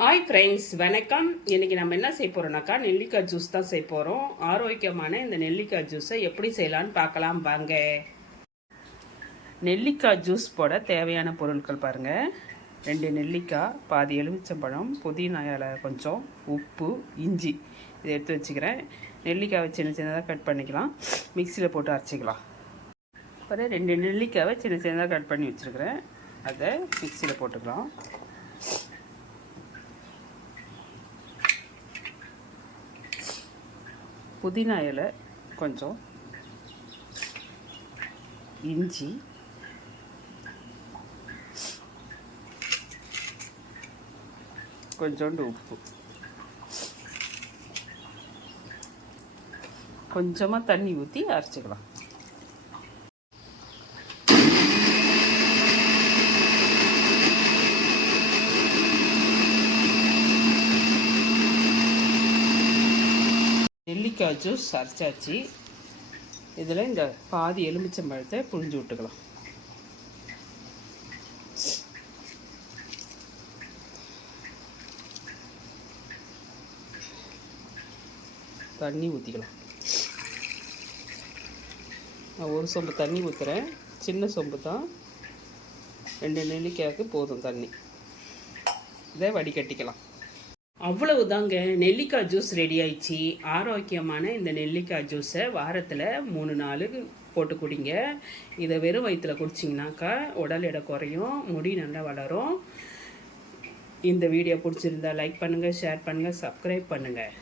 Hi friends, வணக்கம். இன்றைக்கி நம்ம என்ன செய்ய போகிறோம்னாக்கா நெல்லிக்காய் ஜூஸ் தான் செய்ய போகிறோம். ஆரோக்கியமான இந்த நெல்லிக்காய் ஜூஸை எப்படி செய்யலான்னு பார்க்கலாம் வாங்க. நெல்லிக்காய் ஜூஸ் போட தேவையான பொருட்கள் பாருங்கள். 2 நெல்லிக்காய், பாதி எலுமிச்சம்பழம், புதினா இலை கொஞ்சம், உப்பு, இஞ்சி இதை எடுத்து வச்சுக்கிறேன். நெல்லிக்காவை சின்ன சின்னதாக கட் பண்ணிக்கலாம், மிக்சியில் போட்டு அரைச்சிக்கலாம். அப்புறம் 2 நெல்லிக்காவை சின்ன சின்னதாக கட் பண்ணி வச்சுருக்கிறேன், அதை மிக்சியில் போட்டுக்கலாம். புதினா இலை கொஞ்சம், இஞ்சி, கொஞ்சோண்டு உப்பு, கொஞ்சமாக தண்ணி ஊற்றி அரைச்சிக்கலாம். நெல்லிக்காய் ஜூஸ் அரைச்சாச்சு. இதில் இந்த பாதி எலுமிச்சம்பழத்தை புழிஞ்சு விட்டுக்கலாம். தண்ணி ஊற்றிக்கலாம். நான் 1 சொம்பு தண்ணி ஊற்றுறேன், சின்ன சொம்பு தான், 2 நெல்லிக்காய்க்கு போதும் தண்ணி. இதை வடிகட்டிக்கலாம். அவ்வளவுதாங்க, நெல்லிக்காய் ஜூஸ் ரெடி ஆயிடுச்சு. ஆரோக்கியமான இந்த நெல்லிக்காய் ஜூஸை வாரத்தில் 3 நாளுக்கு போட்டு குடிங்க. இதை வெறும் வயிற்றில் குடிச்சிங்கனாக்கா உடல் எடை குறையும், முடி நல்லா வளரும். இந்த வீடியோ பிடிச்சிருந்தா லைக் பண்ணுங்கள், ஷேர் பண்ணுங்கள், சப்ஸ்கிரைப் பண்ணுங்கள்.